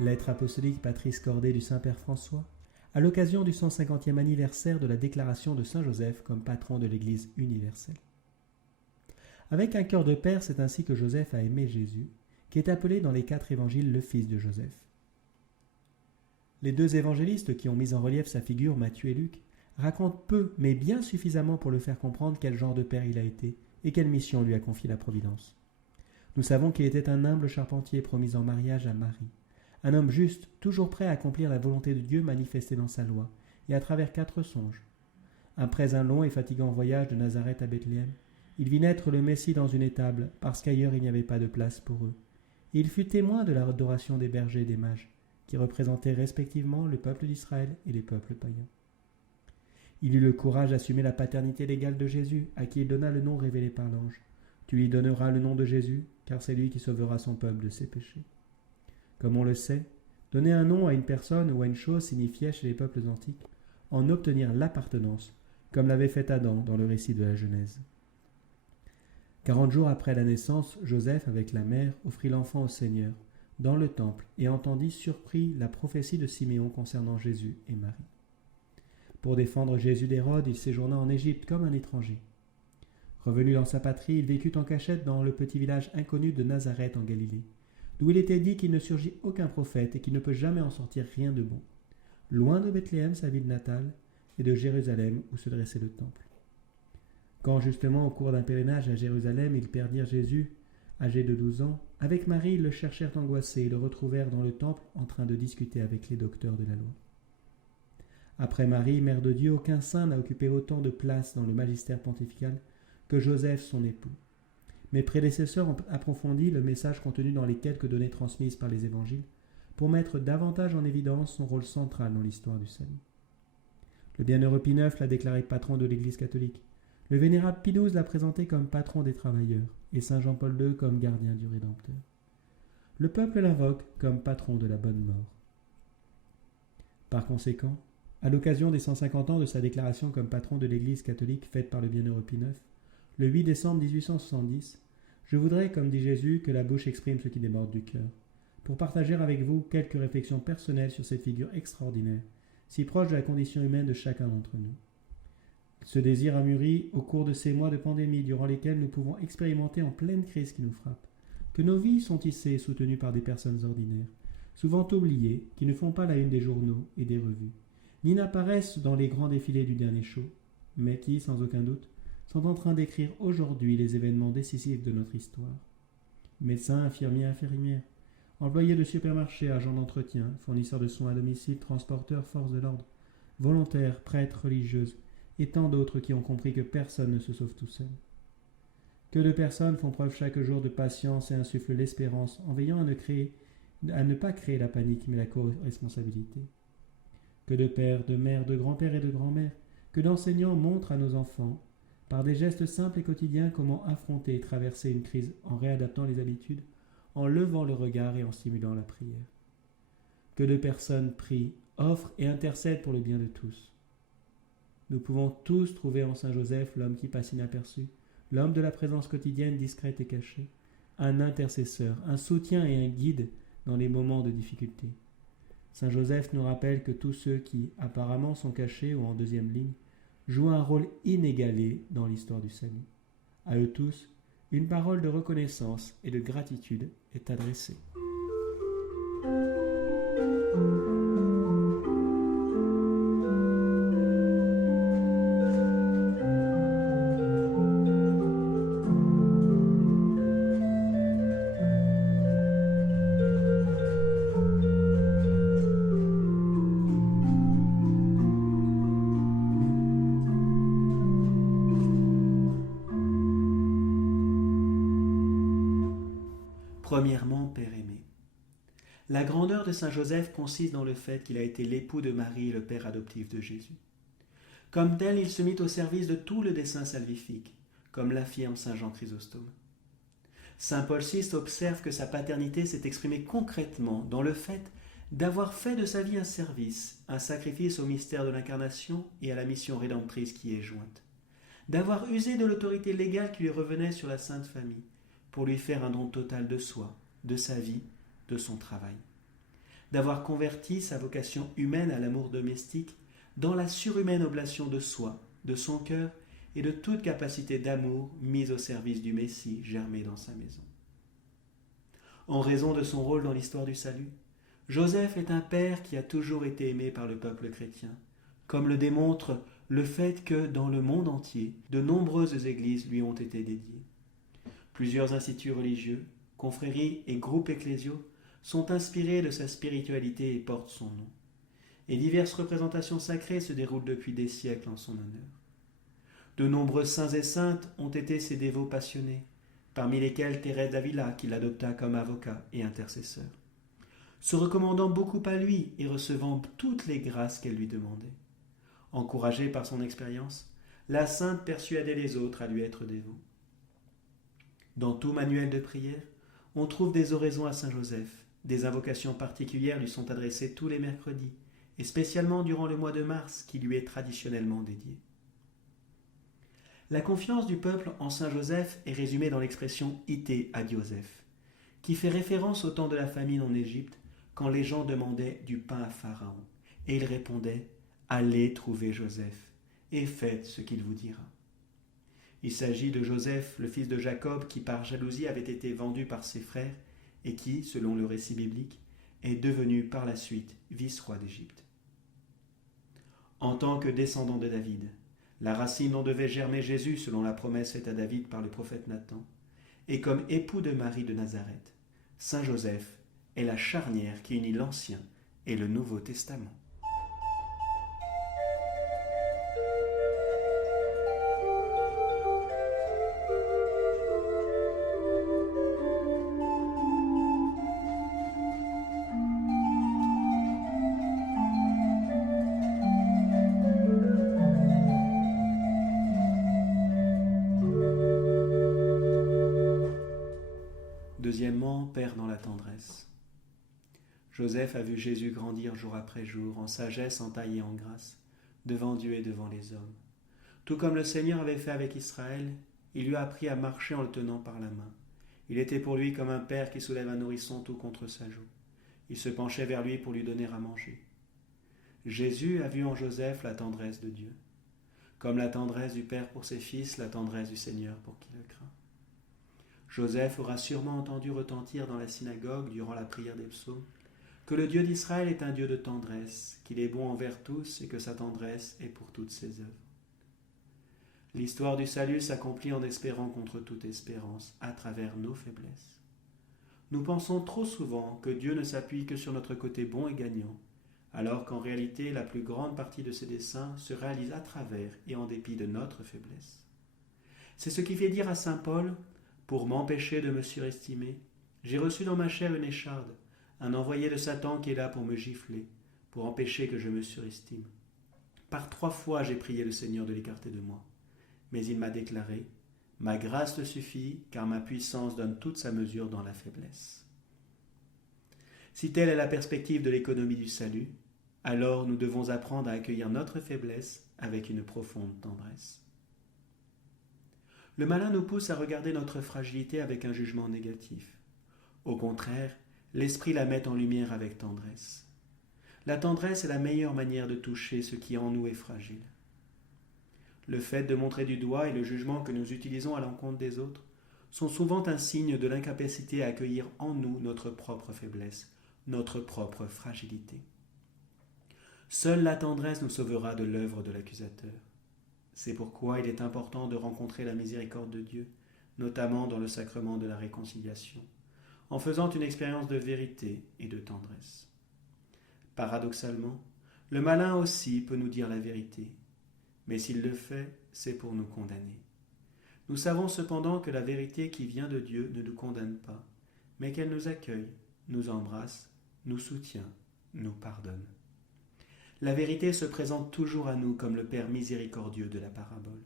Lettre apostolique Patrice Cordet du Saint-Père François, à l'occasion du 150e anniversaire de la déclaration de Saint Joseph comme patron de l'Église universelle. Avec un cœur de père, c'est ainsi que Joseph a aimé Jésus, qui est appelé dans les 4 évangiles le fils de Joseph. Les 2 évangélistes qui ont mis en relief sa figure, Matthieu et Luc, racontent peu, mais bien suffisamment pour le faire comprendre quel genre de père il a été et quelle mission lui a confié la Providence. Nous savons qu'il était un humble charpentier promis en mariage à Marie, un homme juste, toujours prêt à accomplir la volonté de Dieu manifestée dans sa loi, et à travers 4 songes. Après un long et fatigant voyage de Nazareth à Bethléem, il vit naître le Messie dans une étable, parce qu'ailleurs il n'y avait pas de place pour eux. Et il fut témoin de l'adoration des bergers et des mages, qui représentaient respectivement le peuple d'Israël et les peuples païens. Il eut le courage d'assumer la paternité légale de Jésus, à qui il donna le nom révélé par l'ange. Tu lui donneras le nom de Jésus, car c'est lui qui sauvera son peuple de ses péchés. Comme on le sait, donner un nom à une personne ou à une chose signifiait chez les peuples antiques en obtenir l'appartenance, comme l'avait fait Adam dans le récit de la Genèse. 40 jours après la naissance, Joseph, avec la mère, offrit l'enfant au Seigneur, dans le temple, et entendit surpris la prophétie de Siméon concernant Jésus et Marie. Pour défendre Jésus d'Hérode, il séjourna en Égypte comme un étranger. Revenu dans sa patrie, il vécut en cachette dans le petit village inconnu de Nazareth en Galilée, d'où il était dit qu'il ne surgit aucun prophète et qu'il ne peut jamais en sortir rien de bon, loin de Bethléem, sa ville natale, et de Jérusalem, où se dressait le temple. Quand justement, au cours d'un pèlerinage à Jérusalem, ils perdirent Jésus, âgé de 12 ans, avec Marie, ils le cherchèrent angoissé et le retrouvèrent dans le temple en train de discuter avec les docteurs de la loi. Après Marie, mère de Dieu, aucun saint n'a occupé autant de place dans le magistère pontifical que Joseph, son époux. Mes prédécesseurs ont approfondi le message contenu dans les quelques données transmises par les évangiles pour mettre davantage en évidence son rôle central dans l'histoire du salut. Le bienheureux Pie IX l'a déclaré patron de l'Église catholique, le vénérable Pie XII l'a présenté comme patron des travailleurs et Saint Jean-Paul II comme gardien du Rédempteur. Le peuple l'invoque comme patron de la bonne mort. Par conséquent, à l'occasion des 150 ans de sa déclaration comme patron de l'Église catholique faite par le bienheureux Pie IX, le 8 décembre 1870, je voudrais, comme dit Jésus, que la bouche exprime ce qui déborde du cœur, pour partager avec vous quelques réflexions personnelles sur cette figure extraordinaire, si proche de la condition humaine de chacun d'entre nous. Ce désir a mûri au cours de ces mois de pandémie durant lesquels nous pouvons expérimenter en pleine crise qui nous frappe, que nos vies sont tissées et soutenues par des personnes ordinaires, souvent oubliées, qui ne font pas la une des journaux et des revues, ni n'apparaissent dans les grands défilés du dernier show, mais qui, sans aucun doute, sont en train d'écrire aujourd'hui les événements décisifs de notre histoire. Médecins, infirmiers, infirmières, employés de supermarchés, agents d'entretien, fournisseurs de soins à domicile, transporteurs, forces de l'ordre, volontaires, prêtres, religieuses, et tant d'autres qui ont compris que personne ne se sauve tout seul. Que de personnes font preuve chaque jour de patience et insufflent l'espérance en veillant à ne pas créer la panique mais la co-responsabilité. Que de pères, de mères, de grands-pères et de grands-mères, que d'enseignants montrent à nos enfants, par des gestes simples et quotidiens, comment affronter et traverser une crise en réadaptant les habitudes, en levant le regard et en stimulant la prière. Que de personnes prient, offrent et intercèdent pour le bien de tous. Nous pouvons tous trouver en Saint Joseph l'homme qui passe inaperçu, l'homme de la présence quotidienne discrète et cachée, un intercesseur, un soutien et un guide dans les moments de difficulté. Saint Joseph nous rappelle que tous ceux qui, apparemment, sont cachés ou en deuxième ligne, jouent un rôle inégalé dans l'histoire du salut. À eux tous, une parole de reconnaissance et de gratitude est adressée. Premièrement, Père aimé. La grandeur de Saint Joseph consiste dans le fait qu'il a été l'époux de Marie et le père adoptif de Jésus. Comme tel, il se mit au service de tout le dessein salvifique, comme l'affirme Saint Jean Chrysostome. Saint Paul VI observe que sa paternité s'est exprimée concrètement dans le fait d'avoir fait de sa vie un service, un sacrifice au mystère de l'incarnation et à la mission rédemptrice qui y est jointe, d'avoir usé de l'autorité légale qui lui revenait sur la Sainte Famille, pour lui faire un don total de soi, de sa vie, de son travail. d'avoir converti sa vocation humaine à l'amour domestique dans la surhumaine oblation de soi, de son cœur et de toute capacité d'amour mise au service du Messie germé dans sa maison. En raison de son rôle dans l'histoire du salut, Joseph est un père qui a toujours été aimé par le peuple chrétien, comme le démontre le fait que, dans le monde entier, de nombreuses églises lui ont été dédiées. Plusieurs instituts religieux, confréries et groupes ecclésiaux sont inspirés de sa spiritualité et portent son nom. Et diverses représentations sacrées se déroulent depuis des siècles en son honneur. De nombreux saints et saintes ont été ses dévots passionnés, parmi lesquels Thérèse d'Avila, qui l'adopta comme avocat et intercesseur, se recommandant beaucoup à lui et recevant toutes les grâces qu'elle lui demandait. Encouragée par son expérience, la sainte persuadait les autres à lui être dévots. Dans tout manuel de prière, on trouve des oraisons à Saint Joseph. Des invocations particulières lui sont adressées tous les mercredis, et spécialement durant le mois de mars qui lui est traditionnellement dédié. La confiance du peuple en Saint Joseph est résumée dans l'expression « ite ad Joseph », qui fait référence au temps de la famine en Égypte, quand les gens demandaient du pain à Pharaon, et il répondait « Allez trouver Joseph, et faites ce qu'il vous dira ». Il s'agit de Joseph, le fils de Jacob, qui par jalousie avait été vendu par ses frères, et qui, selon le récit biblique, est devenu par la suite vice-roi d'Égypte. En tant que descendant de David, la racine dont devait germer Jésus selon la promesse faite à David par le prophète Nathan, et comme époux de Marie de Nazareth, Saint Joseph est la charnière qui unit l'Ancien et le Nouveau Testament. Deuxièmement, Père dans la tendresse. Joseph a vu Jésus grandir jour après jour, en sagesse, en taille et en grâce, devant Dieu et devant les hommes. Tout comme le Seigneur avait fait avec Israël, il lui a appris à marcher en le tenant par la main. Il était pour lui comme un père qui soulève un nourrisson tout contre sa joue. Il se penchait vers lui pour lui donner à manger. Jésus a vu en Joseph la tendresse de Dieu. Comme la tendresse du Père pour ses fils, la tendresse du Seigneur pour qui le craint. Joseph aura sûrement entendu retentir dans la synagogue, durant la prière des psaumes, que le Dieu d'Israël est un Dieu de tendresse, qu'il est bon envers tous et que sa tendresse est pour toutes ses œuvres. L'histoire du salut s'accomplit en espérant contre toute espérance, à travers nos faiblesses. Nous pensons trop souvent que Dieu ne s'appuie que sur notre côté bon et gagnant, alors qu'en réalité la plus grande partie de ses desseins se réalise à travers et en dépit de notre faiblesse. C'est ce qui fait dire à saint Paul: pour m'empêcher de me surestimer, j'ai reçu dans ma chair une écharde, un envoyé de Satan qui est là pour me gifler, pour empêcher que je me surestime. Par 3 fois j'ai prié le Seigneur de l'écarter de moi, mais il m'a déclaré: ma grâce te suffit, car ma puissance donne toute sa mesure dans la faiblesse. Si telle est la perspective de l'économie du salut, alors nous devons apprendre à accueillir notre faiblesse avec une profonde tendresse. Le malin nous pousse à regarder notre fragilité avec un jugement négatif. Au contraire, l'esprit la met en lumière avec tendresse. La tendresse est la meilleure manière de toucher ce qui en nous est fragile. Le fait de montrer du doigt et le jugement que nous utilisons à l'encontre des autres sont souvent un signe de l'incapacité à accueillir en nous notre propre faiblesse, notre propre fragilité. Seule la tendresse nous sauvera de l'œuvre de l'accusateur. C'est pourquoi il est important de rencontrer la miséricorde de Dieu, notamment dans le sacrement de la réconciliation, en faisant une expérience de vérité et de tendresse. Paradoxalement, le malin aussi peut nous dire la vérité, mais s'il le fait, c'est pour nous condamner. Nous savons cependant que la vérité qui vient de Dieu ne nous condamne pas, mais qu'elle nous accueille, nous embrasse, nous soutient, nous pardonne. La vérité se présente toujours à nous comme le Père miséricordieux de la parabole.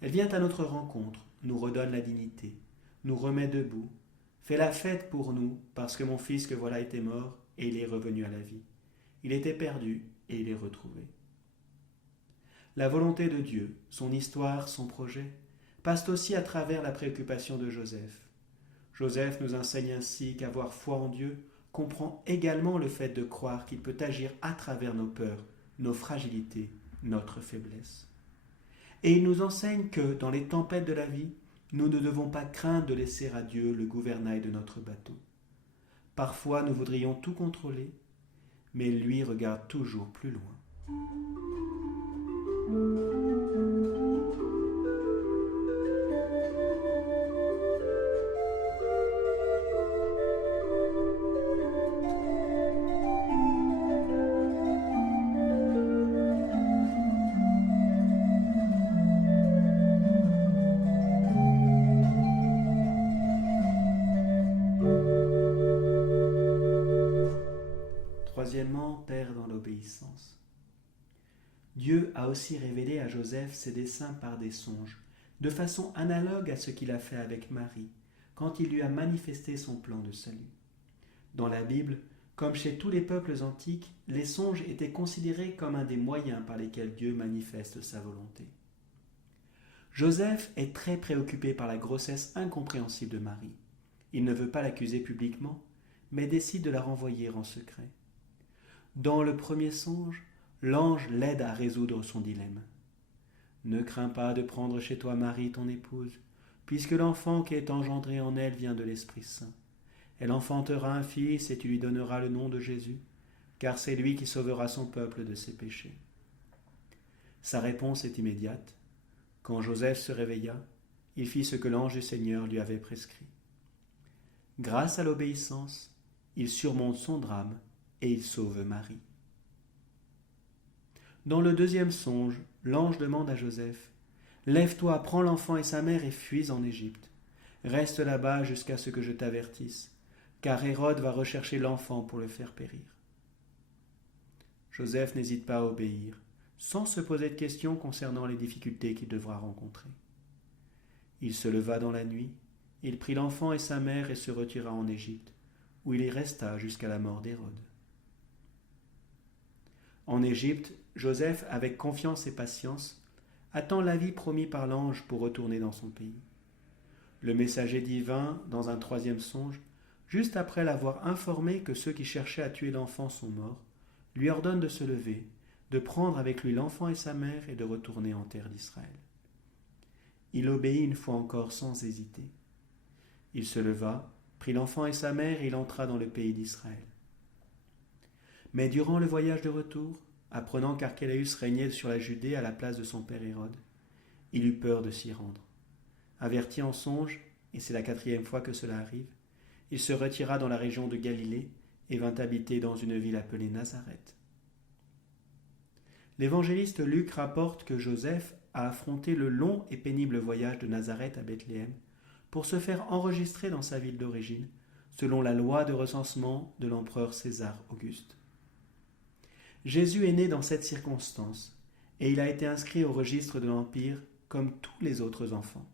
Elle vient à notre rencontre, nous redonne la dignité, nous remet debout, fait la fête pour nous parce que mon fils que voilà était mort et il est revenu à la vie. Il était perdu et il est retrouvé. La volonté de Dieu, son histoire, son projet, passent aussi à travers la préoccupation de Joseph. Joseph nous enseigne ainsi qu'avoir foi en Dieu comprend également le fait de croire qu'il peut agir à travers nos peurs, nos fragilités, notre faiblesse. Et il nous enseigne que, dans les tempêtes de la vie, nous ne devons pas craindre de laisser à Dieu le gouvernail de notre bateau. Parfois, nous voudrions tout contrôler, mais lui regarde toujours plus loin. Troisièmement, Père dans l'obéissance. Dieu a aussi révélé à Joseph ses desseins par des songes, de façon analogue à ce qu'il a fait avec Marie, quand il lui a manifesté son plan de salut. Dans la Bible, comme chez tous les peuples antiques, les songes étaient considérés comme un des moyens par lesquels Dieu manifeste sa volonté. Joseph est très préoccupé par la grossesse incompréhensible de Marie. Il ne veut pas l'accuser publiquement, mais décide de la renvoyer en secret. Dans le premier songe, l'ange l'aide à résoudre son dilemme. « Ne crains pas de prendre chez toi Marie, ton épouse, puisque l'enfant qui est engendré en elle vient de l'Esprit Saint. Elle enfantera un fils et tu lui donneras le nom de Jésus, car c'est lui qui sauvera son peuple de ses péchés. » Sa réponse est immédiate. Quand Joseph se réveilla, il fit ce que l'ange du Seigneur lui avait prescrit. Grâce à l'obéissance, il surmonte son drame et il sauve Marie. Dans le deuxième songe, l'ange demande à Joseph « Lève-toi, prends l'enfant et sa mère et fuis en Égypte. Reste là-bas jusqu'à ce que je t'avertisse, car Hérode va rechercher l'enfant pour le faire périr. » Joseph n'hésite pas à obéir, sans se poser de questions concernant les difficultés qu'il devra rencontrer. Il se leva dans la nuit, il prit l'enfant et sa mère et se retira en Égypte, où il y resta jusqu'à la mort d'Hérode. En Égypte, Joseph, avec confiance et patience, attend l'avis promis par l'ange pour retourner dans son pays. Le messager divin, dans un troisième songe, juste après l'avoir informé que ceux qui cherchaient à tuer l'enfant sont morts, lui ordonne de se lever, de prendre avec lui l'enfant et sa mère et de retourner en terre d'Israël. Il obéit une fois encore sans hésiter. Il se leva, prit l'enfant et sa mère et il entra dans le pays d'Israël. Mais durant le voyage de retour, apprenant qu'Archélaüs régnait sur la Judée à la place de son père Hérode, il eut peur de s'y rendre. Averti en songe, et c'est la 4e fois que cela arrive, il se retira dans la région de Galilée et vint habiter dans une ville appelée Nazareth. L'évangéliste Luc rapporte que Joseph a affronté le long et pénible voyage de Nazareth à Bethléem pour se faire enregistrer dans sa ville d'origine, selon la loi de recensement de l'empereur César Auguste. Jésus est né dans cette circonstance, et il a été inscrit au registre de l'Empire comme tous les autres enfants.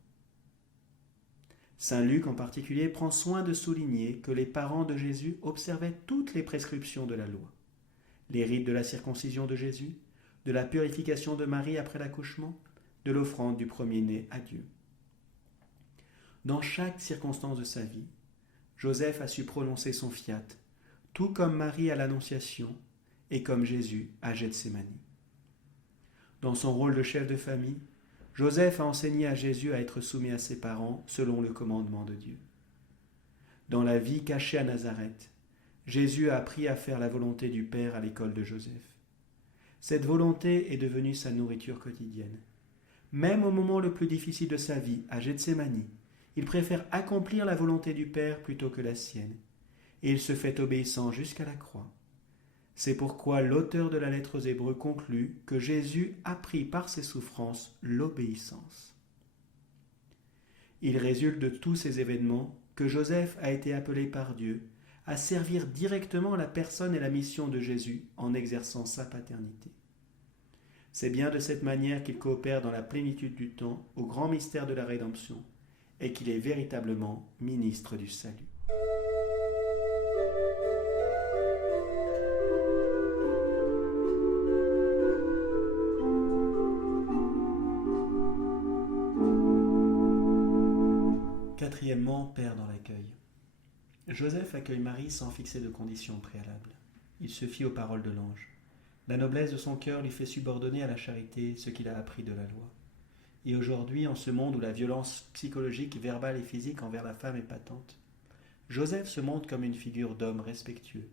Saint Luc en particulier prend soin de souligner que les parents de Jésus observaient toutes les prescriptions de la loi, les rites de la circoncision de Jésus, de la purification de Marie après l'accouchement, de l'offrande du premier-né à Dieu. Dans chaque circonstance de sa vie, Joseph a su prononcer son fiat, tout comme Marie à l'Annonciation et comme Jésus à Gethsémani. Dans son rôle de chef de famille, Joseph a enseigné à Jésus à être soumis à ses parents selon le commandement de Dieu. Dans la vie cachée à Nazareth, Jésus a appris à faire la volonté du Père à l'école de Joseph. Cette volonté est devenue sa nourriture quotidienne. Même au moment le plus difficile de sa vie, à Gethsémani, il préfère accomplir la volonté du Père plutôt que la sienne, et il se fait obéissant jusqu'à la croix. C'est pourquoi l'auteur de la lettre aux Hébreux conclut que Jésus apprit par ses souffrances l'obéissance. Il résulte de tous ces événements que Joseph a été appelé par Dieu à servir directement la personne et la mission de Jésus en exerçant sa paternité. C'est bien de cette manière qu'il coopère dans la plénitude du temps au grand mystère de la rédemption et qu'il est véritablement ministre du salut. Quatrièmement, Père dans l'accueil. Joseph accueille Marie sans fixer de conditions préalables. Il se fie aux paroles de l'ange. La noblesse de son cœur lui fait subordonner à la charité ce qu'il a appris de la loi. Et aujourd'hui, en ce monde où la violence psychologique, verbale et physique envers la femme est patente, Joseph se montre comme une figure d'homme respectueux,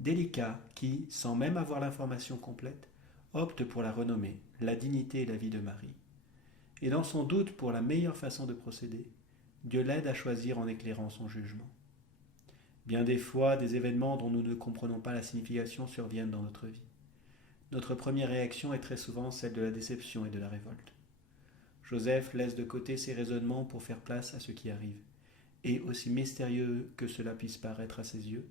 délicat, qui, sans même avoir l'information complète, opte pour la renommée, la dignité et la vie de Marie. Et dans son doute pour la meilleure façon de procéder, Dieu l'aide à choisir en éclairant son jugement. Bien des fois, des événements dont nous ne comprenons pas la signification surviennent dans notre vie. Notre première réaction est très souvent celle de la déception et de la révolte. Joseph laisse de côté ses raisonnements pour faire place à ce qui arrive. Et aussi mystérieux que cela puisse paraître à ses yeux,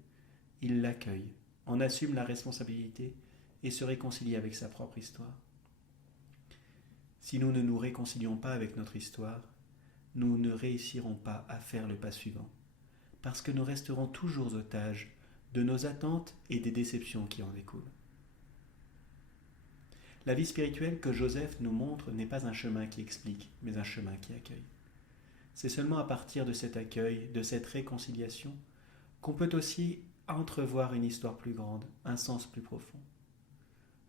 il l'accueille, en assume la responsabilité et se réconcilie avec sa propre histoire. Si nous ne nous réconcilions pas avec notre histoire, nous ne réussirons pas à faire le pas suivant, parce que nous resterons toujours otages de nos attentes et des déceptions qui en découlent. La vie spirituelle que Joseph nous montre n'est pas un chemin qui explique, mais un chemin qui accueille. C'est seulement à partir de cet accueil, de cette réconciliation, qu'on peut aussi entrevoir une histoire plus grande, un sens plus profond.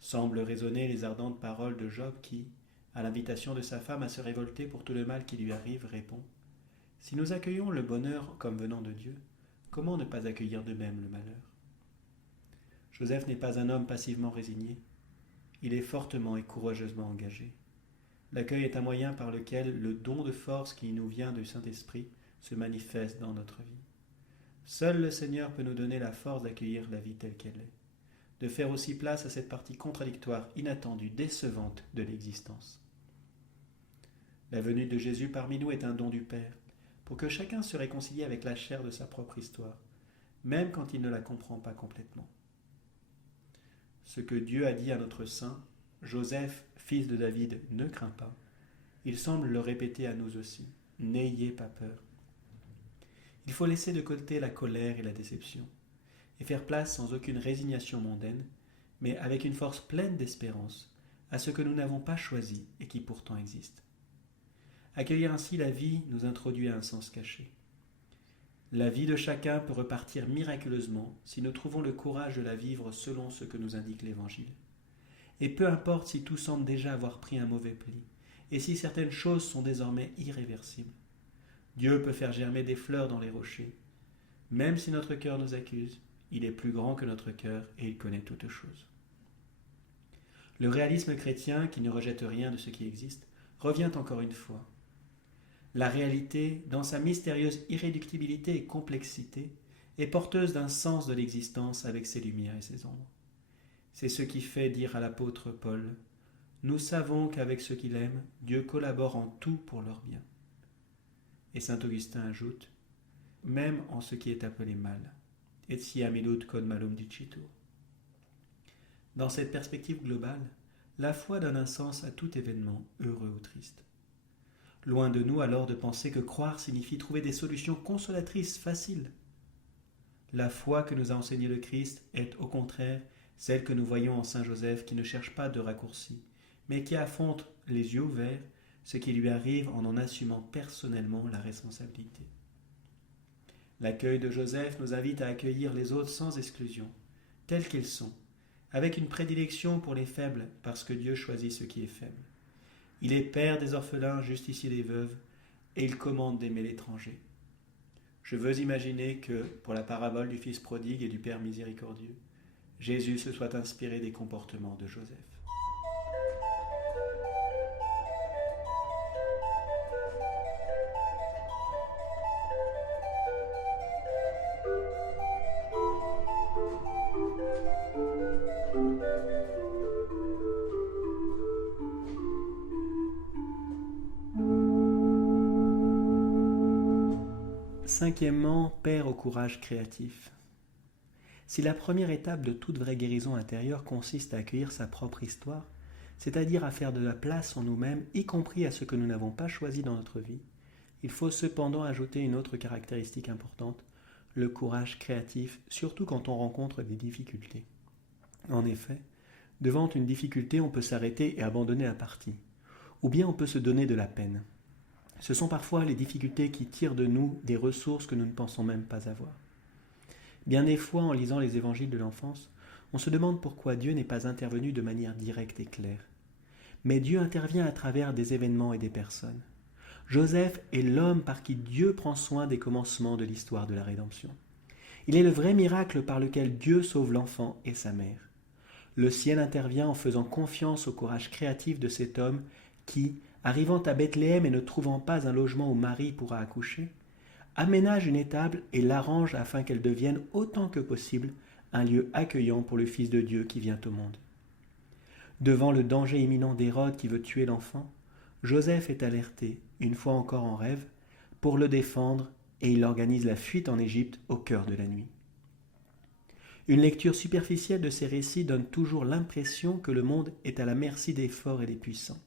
Semblent résonner les ardentes paroles de Job qui, à l'invitation de sa femme à se révolter pour tout le mal qui lui arrive, répond « Si nous accueillons le bonheur comme venant de Dieu, comment ne pas accueillir de même le malheur ?» Joseph n'est pas un homme passivement résigné, il est fortement et courageusement engagé. L'accueil est un moyen par lequel le don de force qui nous vient du Saint-Esprit se manifeste dans notre vie. Seul le Seigneur peut nous donner la force d'accueillir la vie telle qu'elle est, de faire aussi place à cette partie contradictoire, inattendue, décevante de l'existence. La venue de Jésus parmi nous est un don du Père, pour que chacun se réconcilie avec la chair de sa propre histoire, même quand il ne la comprend pas complètement. Ce que Dieu a dit à notre saint, Joseph, fils de David, ne crains pas, il semble le répéter à nous aussi, n'ayez pas peur. Il faut laisser de côté la colère et la déception, et faire place sans aucune résignation mondaine, mais avec une force pleine d'espérance, à ce que nous n'avons pas choisi et qui pourtant existe. Accueillir ainsi la vie nous introduit à un sens caché. La vie de chacun peut repartir miraculeusement si nous trouvons le courage de la vivre selon ce que nous indique l'Évangile. Et peu importe si tout semble déjà avoir pris un mauvais pli, et si certaines choses sont désormais irréversibles. Dieu peut faire germer des fleurs dans les rochers. Même si notre cœur nous accuse, il est plus grand que notre cœur et il connaît toutes choses. Le réalisme chrétien, qui ne rejette rien de ce qui existe, revient encore une fois. La réalité, dans sa mystérieuse irréductibilité et complexité, est porteuse d'un sens de l'existence avec ses lumières et ses ombres. C'est ce qui fait dire à l'apôtre Paul « Nous savons qu'avec ceux qu'il aime, Dieu collabore en tout pour leur bien. » Et saint Augustin ajoute « Même en ce qui est appelé mal, et si amilut quod malum dicitur. » Dans cette perspective globale, la foi donne un sens à tout événement, heureux ou triste. Loin de nous alors de penser que croire signifie trouver des solutions consolatrices faciles. La foi que nous a enseignée le Christ est au contraire celle que nous voyons en Saint Joseph qui ne cherche pas de raccourcis, mais qui affronte les yeux ouverts ce qui lui arrive en assumant personnellement la responsabilité. L'accueil de Joseph nous invite à accueillir les autres sans exclusion, tels qu'ils sont, avec une prédilection pour les faibles parce que Dieu choisit ce qui est faible. Il est père des orphelins, justicier des veuves, et il commande d'aimer l'étranger. Je veux imaginer que, pour la parabole du fils prodigue et du père miséricordieux, Jésus se soit inspiré des comportements de Joseph. Cinquièmement, Père au courage créatif. Si la première étape de toute vraie guérison intérieure consiste à accueillir sa propre histoire, c'est-à-dire à faire de la place en nous-mêmes, y compris à ce que nous n'avons pas choisi dans notre vie, il faut cependant ajouter une autre caractéristique importante, le courage créatif, surtout quand on rencontre des difficultés. En effet, devant une difficulté, on peut s'arrêter et abandonner la partie, ou bien on peut se donner de la peine. Ce sont parfois les difficultés qui tirent de nous des ressources que nous ne pensons même pas avoir. Bien des fois, en lisant les évangiles de l'enfance, on se demande pourquoi Dieu n'est pas intervenu de manière directe et claire. Mais Dieu intervient à travers des événements et des personnes. Joseph est l'homme par qui Dieu prend soin des commencements de l'histoire de la rédemption. Il est le vrai miracle par lequel Dieu sauve l'enfant et sa mère. Le ciel intervient en faisant confiance au courage créatif de cet homme qui, arrivant à Bethléem et ne trouvant pas un logement où Marie pourra accoucher, aménage une étable et l'arrange afin qu'elle devienne autant que possible un lieu accueillant pour le Fils de Dieu qui vient au monde. Devant le danger imminent d'Hérode qui veut tuer l'enfant, Joseph est alerté, une fois encore en rêve, pour le défendre et il organise la fuite en Égypte au cœur de la nuit. Une lecture superficielle de ces récits donne toujours l'impression que le monde est à la merci des forts et des puissants.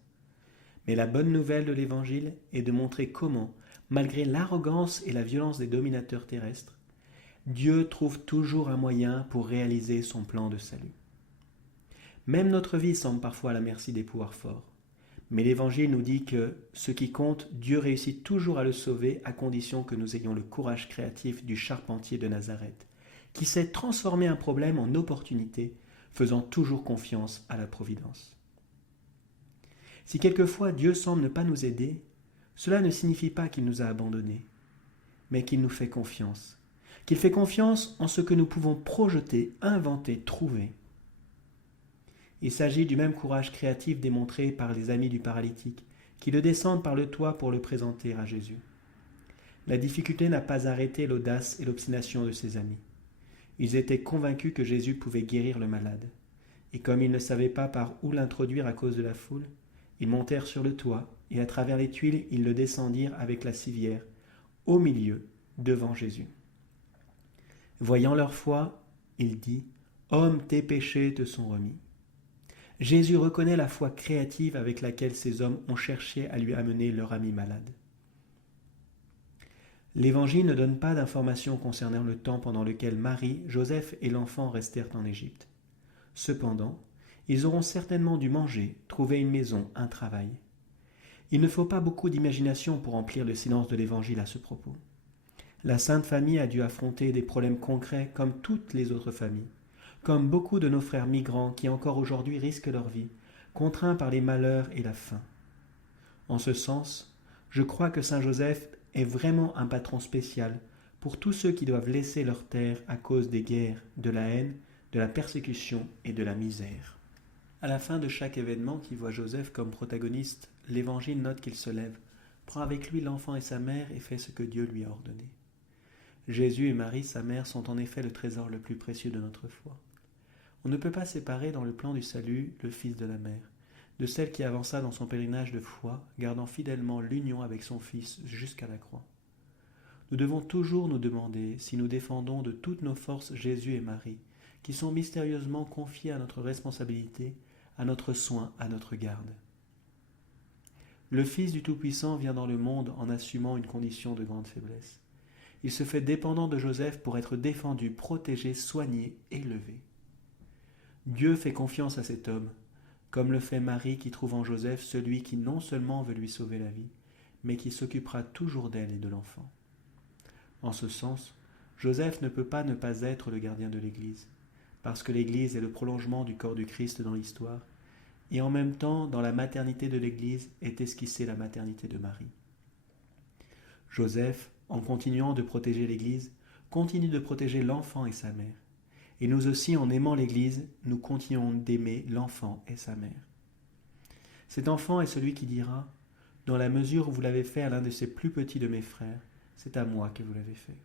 Mais la bonne nouvelle de l'Évangile est de montrer comment, malgré l'arrogance et la violence des dominateurs terrestres, Dieu trouve toujours un moyen pour réaliser son plan de salut. Même notre vie semble parfois à la merci des pouvoirs forts. Mais l'Évangile nous dit que ce qui compte, Dieu réussit toujours à le sauver à condition que nous ayons le courage créatif du charpentier de Nazareth, qui sait transformer un problème en opportunité, faisant toujours confiance à la providence. Si quelquefois Dieu semble ne pas nous aider, cela ne signifie pas qu'il nous a abandonnés, mais qu'il nous fait confiance, qu'il fait confiance en ce que nous pouvons projeter, inventer, trouver. Il s'agit du même courage créatif démontré par les amis du paralytique, qui le descendent par le toit pour le présenter à Jésus. La difficulté n'a pas arrêté l'audace et l'obstination de ses amis. Ils étaient convaincus que Jésus pouvait guérir le malade. Et comme ils ne savaient pas par où l'introduire à cause de la foule, ils montèrent sur le toit, et à travers les tuiles, ils le descendirent avec la civière, au milieu, devant Jésus. Voyant leur foi, il dit « Homme, tes péchés te sont remis ». Jésus reconnaît la foi créative avec laquelle ces hommes ont cherché à lui amener leur ami malade. L'Évangile ne donne pas d'informations concernant le temps pendant lequel Marie, Joseph et l'enfant restèrent en Égypte. Cependant, ils auront certainement dû manger, trouver une maison, un travail. Il ne faut pas beaucoup d'imagination pour remplir le silence de l'Évangile à ce propos. La Sainte Famille a dû affronter des problèmes concrets comme toutes les autres familles, comme beaucoup de nos frères migrants qui encore aujourd'hui risquent leur vie, contraints par les malheurs et la faim. En ce sens, je crois que Saint Joseph est vraiment un patron spécial pour tous ceux qui doivent laisser leur terre à cause des guerres, de la haine, de la persécution et de la misère. À la fin de chaque événement qui voit Joseph comme protagoniste, l'Évangile note qu'il se lève, prend avec lui l'enfant et sa mère et fait ce que Dieu lui a ordonné. Jésus et Marie, sa mère, sont en effet le trésor le plus précieux de notre foi. On ne peut pas séparer dans le plan du salut le fils de la mère, de celle qui avança dans son pèlerinage de foi, gardant fidèlement l'union avec son Fils jusqu'à la croix. Nous devons toujours nous demander si nous défendons de toutes nos forces Jésus et Marie, qui sont mystérieusement confiés à notre responsabilité, à notre soin, à notre garde. Le Fils du Tout-Puissant vient dans le monde en assumant une condition de grande faiblesse. Il se fait dépendant de Joseph pour être défendu, protégé, soigné, élevé. Dieu fait confiance à cet homme, comme le fait Marie qui trouve en Joseph celui qui non seulement veut lui sauver la vie, mais qui s'occupera toujours d'elle et de l'enfant. En ce sens, Joseph ne peut pas ne pas être le gardien de l'Église, parce que l'Église est le prolongement du corps du Christ dans l'histoire, et en même temps, dans la maternité de l'Église est esquissée la maternité de Marie. Joseph, en continuant de protéger l'Église, continue de protéger l'enfant et sa mère. Et nous aussi, en aimant l'Église, nous continuons d'aimer l'enfant et sa mère. Cet enfant est celui qui dira « Dans la mesure où vous l'avez fait à l'un de ces plus petits de mes frères, c'est à moi que vous l'avez fait. »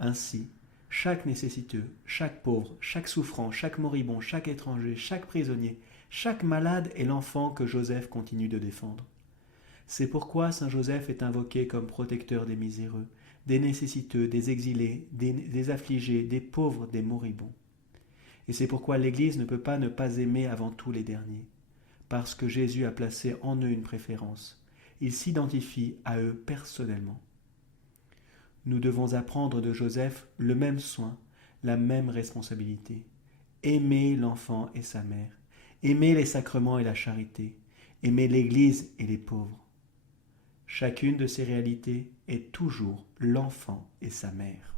Ainsi, chaque nécessiteux, chaque pauvre, chaque souffrant, chaque moribond, chaque étranger, chaque prisonnier, chaque malade est l'enfant que Joseph continue de défendre. C'est pourquoi Saint Joseph est invoqué comme protecteur des miséreux, des nécessiteux, des exilés, des affligés, des pauvres, des moribonds. Et c'est pourquoi l'Église ne peut pas ne pas aimer avant tout les derniers, parce que Jésus a placé en eux une préférence. Il s'identifie à eux personnellement. Nous devons apprendre de Joseph le même soin, la même responsabilité. Aimer l'enfant et sa mère, aimer les sacrements et la charité, aimer l'Église et les pauvres. Chacune de ces réalités est toujours l'enfant et sa mère.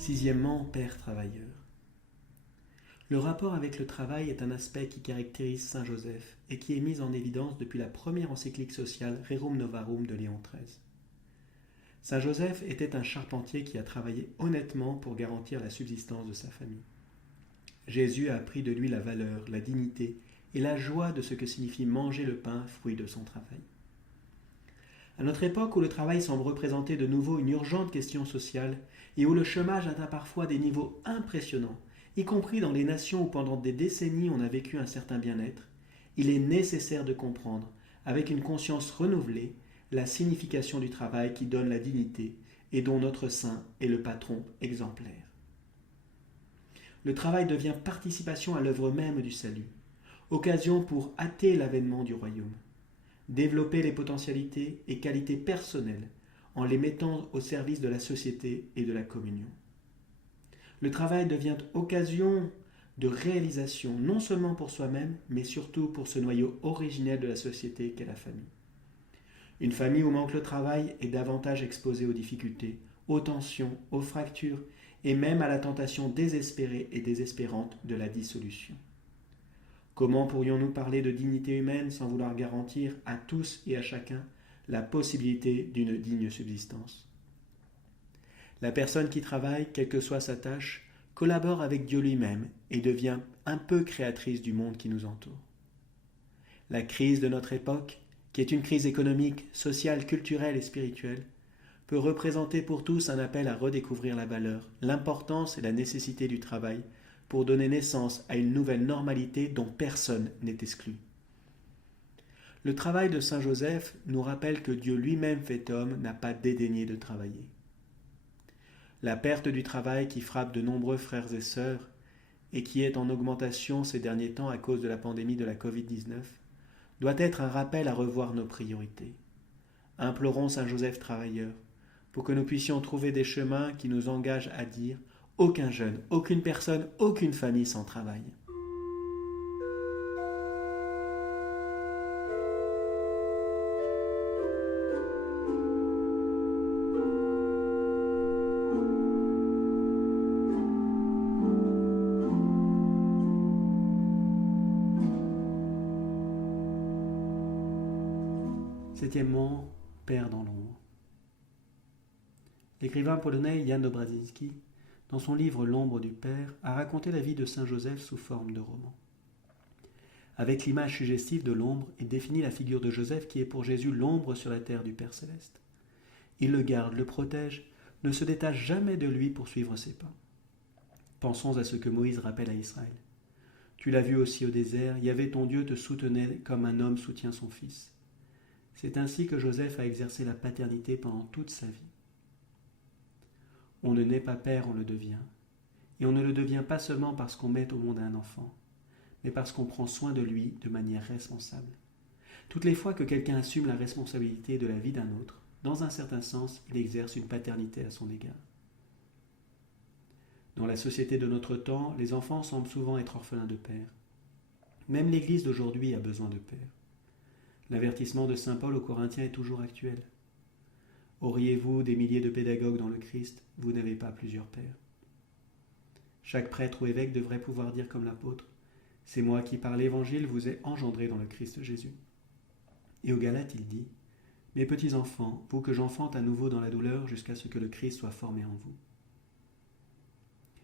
Sixièmement, père travailleur. Le rapport avec le travail est un aspect qui caractérise saint Joseph et qui est mis en évidence depuis la première encyclique sociale Rerum Novarum de Léon XIII. Saint Joseph était un charpentier qui a travaillé honnêtement pour garantir la subsistance de sa famille. Jésus a appris de lui la valeur, la dignité et la joie de ce que signifie manger le pain, fruit de son travail. À notre époque où le travail semble représenter de nouveau une urgente question sociale et où le chômage atteint parfois des niveaux impressionnants, y compris dans les nations où pendant des décennies on a vécu un certain bien-être, il est nécessaire de comprendre, avec une conscience renouvelée, la signification du travail qui donne la dignité et dont notre saint est le patron exemplaire. Le travail devient participation à l'œuvre même du salut, occasion pour hâter l'avènement du royaume, développer les potentialités et qualités personnelles en les mettant au service de la société et de la communion. Le travail devient occasion de réalisation non seulement pour soi-même, mais surtout pour ce noyau originel de la société qu'est la famille. Une famille où manque le travail est davantage exposée aux difficultés, aux tensions, aux fractures et même à la tentation désespérée et désespérante de la dissolution. Comment pourrions-nous parler de dignité humaine sans vouloir garantir à tous et à chacun la possibilité d'une digne subsistance ? La personne qui travaille, quelle que soit sa tâche, collabore avec Dieu lui-même et devient un peu créatrice du monde qui nous entoure. La crise de notre époque, qui est une crise économique, sociale, culturelle et spirituelle, peut représenter pour tous un appel à redécouvrir la valeur, l'importance et la nécessité du travail pour donner naissance à une nouvelle normalité dont personne n'est exclu. Le travail de saint Joseph nous rappelle que Dieu lui-même fait homme n'a pas dédaigné de travailler. La perte du travail qui frappe de nombreux frères et sœurs et qui est en augmentation ces derniers temps à cause de la pandémie de la Covid-19 doit être un rappel à revoir nos priorités. Implorons saint Joseph travailleur pour que nous puissions trouver des chemins qui nous engagent à dire « aucun jeune, aucune personne, aucune famille sans travail ». Septièmement, père dans l'ombre. L'écrivain polonais Jan Obrazinski, dans son livre L'ombre du père, a raconté la vie de saint Joseph sous forme de roman. Avec l'image suggestive de l'ombre, il définit la figure de Joseph qui est pour Jésus l'ombre sur la terre du Père céleste. Il le garde, le protège, ne se détache jamais de lui pour suivre ses pas. Pensons à ce que Moïse rappelle à Israël. Tu l'as vu aussi au désert, Yahvé ton Dieu te soutenait comme un homme soutient son fils. C'est ainsi que Joseph a exercé la paternité pendant toute sa vie. On ne naît pas père, on le devient. Et on ne le devient pas seulement parce qu'on met au monde un enfant, mais parce qu'on prend soin de lui de manière responsable. Toutes les fois que quelqu'un assume la responsabilité de la vie d'un autre, dans un certain sens, il exerce une paternité à son égard. Dans la société de notre temps, les enfants semblent souvent être orphelins de père. Même l'Église d'aujourd'hui a besoin de père. L'avertissement de saint Paul aux Corinthiens est toujours actuel. Auriez-vous des milliers de pédagogues dans le Christ, vous n'avez pas plusieurs pères. Chaque prêtre ou évêque devrait pouvoir dire comme l'apôtre, « C'est moi qui par l'Évangile vous ai engendré dans le Christ Jésus. » Et aux Galates, il dit, « Mes petits enfants, vous que j'enfante à nouveau dans la douleur jusqu'à ce que le Christ soit formé en vous. »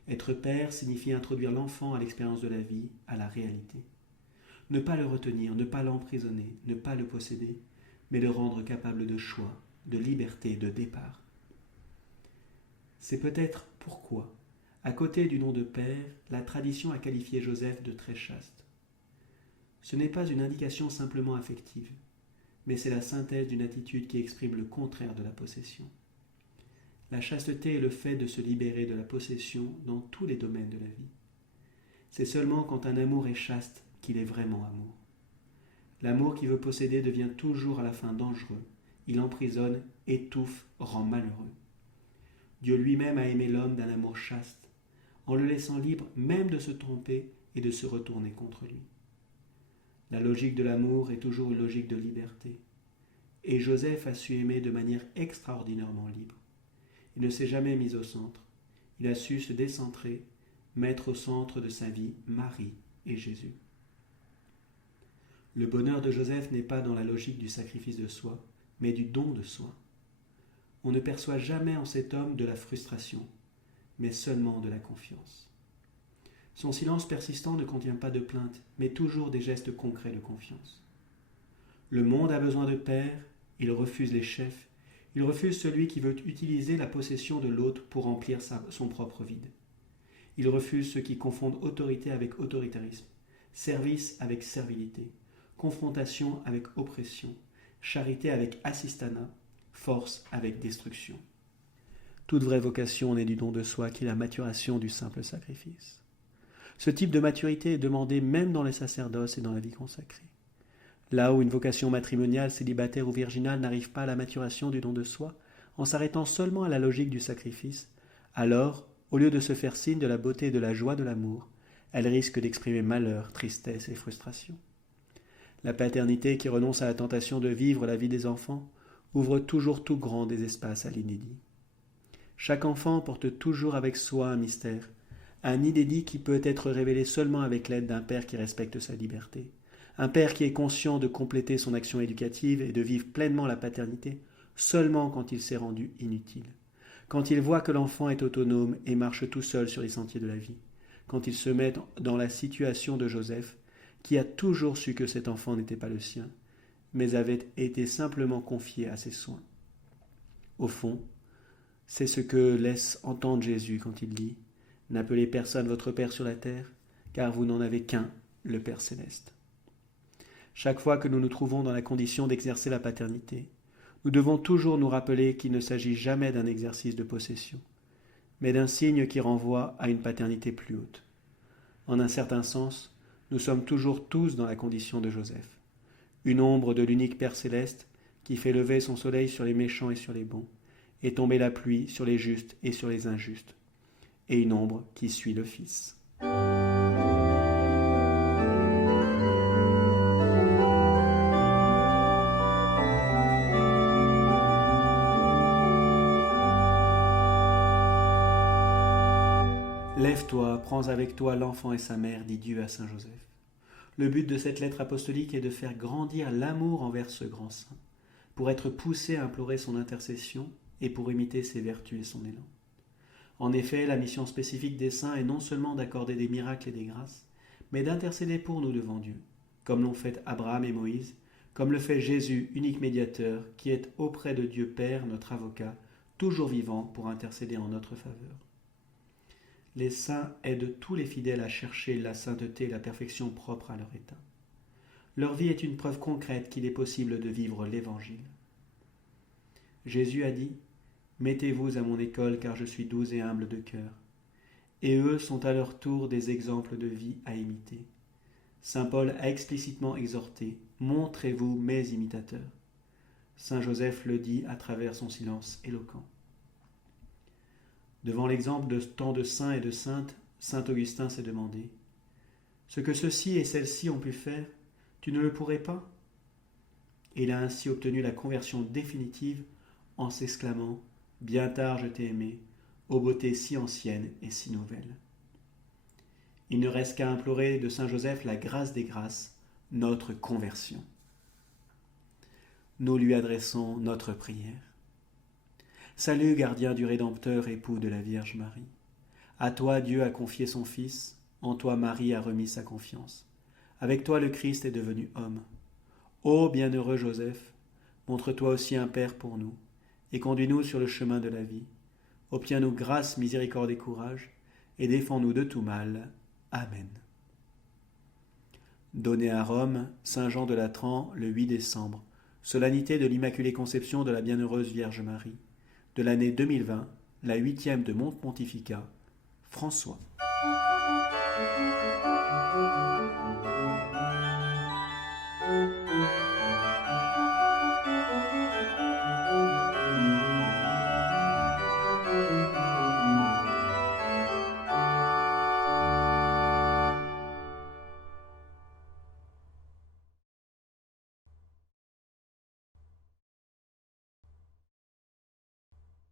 Être père signifie introduire l'enfant à l'expérience de la vie, à la réalité. Ne pas le retenir, ne pas l'emprisonner, ne pas le posséder, mais le rendre capable de choix, de liberté, de départ. C'est peut-être pourquoi, à côté du nom de père, la tradition a qualifié Joseph de très chaste. Ce n'est pas une indication simplement affective, mais c'est la synthèse d'une attitude qui exprime le contraire de la possession. La chasteté est le fait de se libérer de la possession dans tous les domaines de la vie. C'est seulement quand un amour est chaste qu'il est vraiment amour. L'amour qui veut posséder devient toujours à la fin dangereux. Il emprisonne, étouffe, rend malheureux. Dieu lui-même a aimé l'homme d'un amour chaste, en le laissant libre même de se tromper et de se retourner contre lui. La logique de l'amour est toujours une logique de liberté. Et Joseph a su aimer de manière extraordinairement libre. Il ne s'est jamais mis au centre. Il a su se décentrer, mettre au centre de sa vie Marie et Jésus. Le bonheur de Joseph n'est pas dans la logique du sacrifice de soi, mais du don de soi. On ne perçoit jamais en cet homme de la frustration, mais seulement de la confiance. Son silence persistant ne contient pas de plainte, mais toujours des gestes concrets de confiance. Le monde a besoin de pères, il refuse les chefs, il refuse celui qui veut utiliser la possession de l'autre pour remplir son propre vide. Il refuse ceux qui confondent autorité avec autoritarisme, service avec servilité, confrontation avec oppression, charité avec assistanat, force avec destruction. Toute vraie vocation naît du don de soi qui est la maturation du simple sacrifice. Ce type de maturité est demandé même dans les sacerdoces et dans la vie consacrée. Là où une vocation matrimoniale, célibataire ou virginale n'arrive pas à la maturation du don de soi, en s'arrêtant seulement à la logique du sacrifice, alors, au lieu de se faire signe de la beauté et de la joie de l'amour, elle risque d'exprimer malheur, tristesse et frustration. La paternité qui renonce à la tentation de vivre la vie des enfants ouvre toujours tout grand des espaces à l'inédit. Chaque enfant porte toujours avec soi un mystère, un inédit qui peut être révélé seulement avec l'aide d'un père qui respecte sa liberté, un père qui est conscient de compléter son action éducative et de vivre pleinement la paternité seulement quand il s'est rendu inutile, quand il voit que l'enfant est autonome et marche tout seul sur les sentiers de la vie, quand il se met dans la situation de Joseph, qui a toujours su que cet enfant n'était pas le sien, mais avait été simplement confié à ses soins. Au fond, c'est ce que laisse entendre Jésus quand il dit « N'appelez personne votre Père sur la terre, car vous n'en avez qu'un, le Père céleste. » Chaque fois que nous nous trouvons dans la condition d'exercer la paternité, nous devons toujours nous rappeler qu'il ne s'agit jamais d'un exercice de possession, mais d'un signe qui renvoie à une paternité plus haute. En un certain sens, nous sommes toujours tous dans la condition de Joseph, une ombre de l'unique Père céleste qui fait lever son soleil sur les méchants et sur les bons, et tomber la pluie sur les justes et sur les injustes, et une ombre qui suit le Fils. Lève-toi, prends avec toi l'enfant et sa mère, dit Dieu à saint Joseph. Le but de cette lettre apostolique est de faire grandir l'amour envers ce grand saint, pour être poussé à implorer son intercession et pour imiter ses vertus et son élan. En effet, la mission spécifique des saints est non seulement d'accorder des miracles et des grâces, mais d'intercéder pour nous devant Dieu, comme l'ont fait Abraham et Moïse, comme le fait Jésus, unique médiateur, qui est auprès de Dieu Père, notre avocat, toujours vivant pour intercéder en notre faveur. Les saints aident tous les fidèles à chercher la sainteté et la perfection propre à leur état. Leur vie est une preuve concrète qu'il est possible de vivre l'Évangile. Jésus a dit « Mettez-vous à mon école car je suis doux et humble de cœur. » Et eux sont à leur tour des exemples de vie à imiter. Saint Paul a explicitement exhorté « Montrez-vous mes imitateurs ». Saint Joseph le dit à travers son silence éloquent. Devant l'exemple de tant de saints et de saintes, saint Augustin s'est demandé « Ce que ceux-ci et celles-ci ont pu faire, tu ne le pourrais pas ?» Et il a ainsi obtenu la conversion définitive en s'exclamant « Bien tard je t'ai aimé, ô beauté si ancienne et si nouvelle. » Il ne reste qu'à implorer de saint Joseph la grâce des grâces, notre conversion. Nous lui adressons notre prière. Salut, gardien du Rédempteur, époux de la Vierge Marie. À toi Dieu a confié son Fils, en toi Marie a remis sa confiance. Avec toi le Christ est devenu homme. Ô bienheureux Joseph, montre-toi aussi un Père pour nous, et conduis-nous sur le chemin de la vie. Obtiens-nous grâce, miséricorde et courage, et défends-nous de tout mal. Amen. Donné à Rome, Saint Jean de Latran, le 8 décembre, solennité de l'Immaculée Conception de la Bienheureuse Vierge Marie, de l'année 2020, la 8e de Monte Pontificat, François.